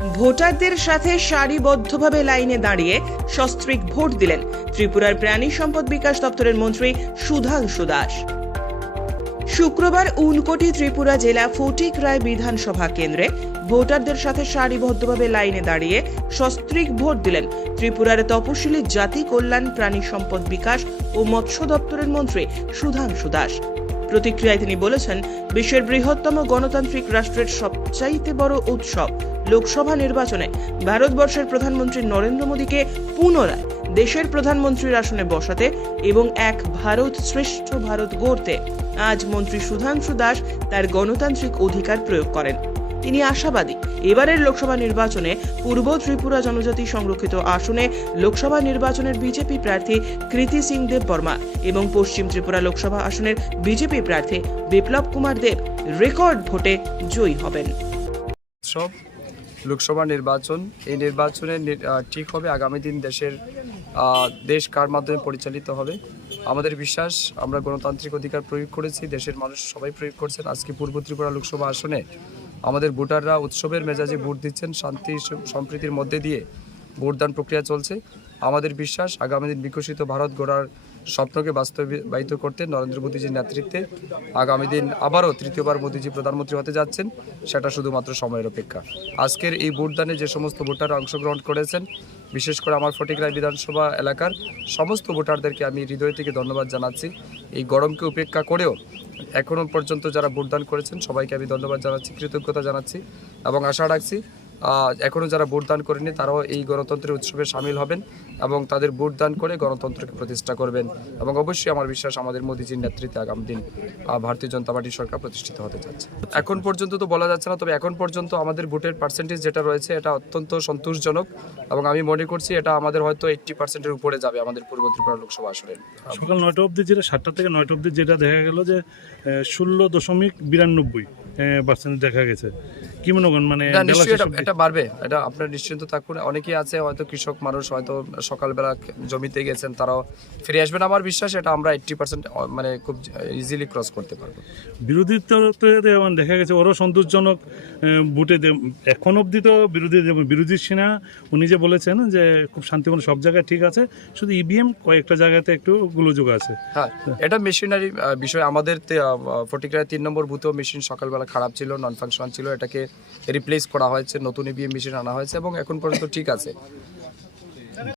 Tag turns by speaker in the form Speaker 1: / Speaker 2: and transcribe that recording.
Speaker 1: ভোটারদের সাথে সারিবদ্ধভাবে লাইনে দাঁড়িয়ে সস্ত্রীক ভোট দিলেন ত্রিপুরার প্রাণী সম্পদ বিকাশ দপ্তরের মন্ত্রী সুধাংশু দাস। শুক্রবার উনকোটি ত্রিপুরা জেলা ফটিক রায় বিধানসভা কেন্দ্রে ভোটারদের সাথে সারিবদ্ধভাবে লাইনে দাঁড়িয়ে সস্ত্রীক ভোট দিলেন ত্রিপুরার তপশিলি জাতি কল্যাণ প্রাণী সম্পদ বিকাশ ও মৎস্য দপ্তরের মন্ত্রী সুধাংশু দাস। প্রতিক্রিয়ায় তিনি বলেছেন, বিশ্বের বৃহত্তম গণতান্ত্রিক রাষ্ট্রের সবচাইতে বড় উৎসব লোকসভা নির্বাচনে। ভারতবর্ষের প্রধানমন্ত্রী নরেন্দ্র মোদীকে পুনরায় দেশের প্রধানমন্ত্রীর আসনে বসাতে এবং এক ভারত শ্রেষ্ঠ ভারত গড়তে। আজ মন্ত্রী সুধাংশু দাস তার গণতান্ত্রিক অধিকার প্রয়োগ করেন। তিনি আশাবাদী। এবারের লোকসভা নির্বাচনে পূর্ব ত্রিপুরা জনজাতি সংরক্ষিত আসনে লোকসভা নির্বাচনের বিজেপি প্রার্থী কৃতি সিং দেব বর্মা এবং পশ্চিম ত্রিপুরা লোকসভা আসনের বিজেপি প্রার্থী বিপ্লব কুমার দেব রেকর্ড ভোটে জয়ী হবেন।
Speaker 2: উৎসব, লোকসভা নির্বাচন, এই নির্বাচনে ঠিক হবে আগামী দিন দেশের দেশ কার মাধ্যমে পরিচালিত হবে। আমাদের বিশ্বাস, আমরা গণতান্ত্রিক অধিকার প্রয়োগ করেছি, দেশের মানুষ সবাই প্রয়োগ করছেন। আজকে পূর্ব ত্রিপুরা লোকসভা আসনে আমাদের ভোটাররা উৎসবের মেজাজে ভোট দিচ্ছেন, শান্তি, সম্প্রীতির মধ্যে দিয়ে ভোটদান প্রক্রিয়া চলছে। আমাদের বিশ্বাস, আগামী দিন বিকশিত ভারত গড়ার স্বপ্নকে বাস্তবায়িত করতে নরেন্দ্র মোদীজির নেতৃত্বে আগামী দিন আবারও তৃতীয়বার মোদীজি প্রধানমন্ত্রী হতে যাচ্ছেন, সেটা শুধুমাত্র সময়ের অপেক্ষা। আজকের এই ভোটদানে যে সমস্ত ভোটাররা অংশগ্রহণ করেছেন বিশেষ করে আমার ফটিকরায় বিধানসভা এলাকার সমস্ত ভোটারদেরকে আমি হৃদয় থেকে ধন্যবাদ জানাচ্ছি। এই গরমকে উপেক্ষা করেও এখনও পর্যন্ত যারা ভোটদান করেছেন, সবাইকে আমি ধন্যবাদ জানাচ্ছি, কৃতজ্ঞতা জানাচ্ছি এবং আশা রাখছি এখনও যারা ভোট দান করেনি তারাও এই গণতন্ত্রের উৎসবে সামিল হবেন এবং তাদের ভোট দান করে গণতন্ত্রকে প্রতিষ্ঠা করবেন এবং অবশ্যই আমার বিশ্বাস আমাদের মোদীজির নেতৃত্বে আগামী দিন ভারতীয় জনতা পার্টির সরকার প্রতিষ্ঠিত হতে যাচ্ছে। এখন পর্যন্ত তো বলা যাচ্ছে না তবে এখন পর্যন্ত আমাদের ভোটের পার্সেন্টেজ যেটা রয়েছে এটা অত্যন্ত সন্তোষজনক এবং আমি মনে করছি এটা আমাদের হয়তো এইট্টি পার্সেন্টের উপরে যাবে আমাদের পূর্ব ত্রিপুরা লোকসভা আসনের
Speaker 3: সকাল নয়টা অবধি যেটা সাতটা থেকে নয়টা অবধি যেটা দেখা গেল যে ষোলো দশমিক বিরানব্বই পার্সেন্ট দেখা গেছে। কি মনে করেন মানে
Speaker 2: এটা বাড়বে এটা আপনার নিশ্চিন্ত থাকুন। অনেকেই আছে হয়তো কৃষক মানুষ হয়তো সকালবেলা জমিতে গেছেন তারাও ফিরে আসবেন। আমার বিশ্বাস এটা আমরা এইট্টি পার্সেন্ট মানে খুব ইজিলি ক্রস করতে পারব।
Speaker 3: বিরোধী তরফ যেমন দেখা গেছে ওরও সন্তোষজনক দে- এখন অবধি তো বিরোধী বিরোধী সেনা উনি যে বলেছেন যে খুব শান্তিপূর্ণ সব জায়গায় ঠিক আছে শুধু ইভিএম কয়েকটা জায়গাতে একটু গোলযোগ আছে।
Speaker 2: হ্যাঁ এটা মেশিনারি বিষয়। আমাদের ফটিকরায় তিন নম্বর বুথেও মেশিন সকালবেলা খারাপ ছিল নন ফাংশন ছিল এটাকে রিপ্লেস করা হয়েছে নতুন ইভিএম মেশিন আনা হয়েছে এবং এখন পর্যন্ত ঠিক আছে।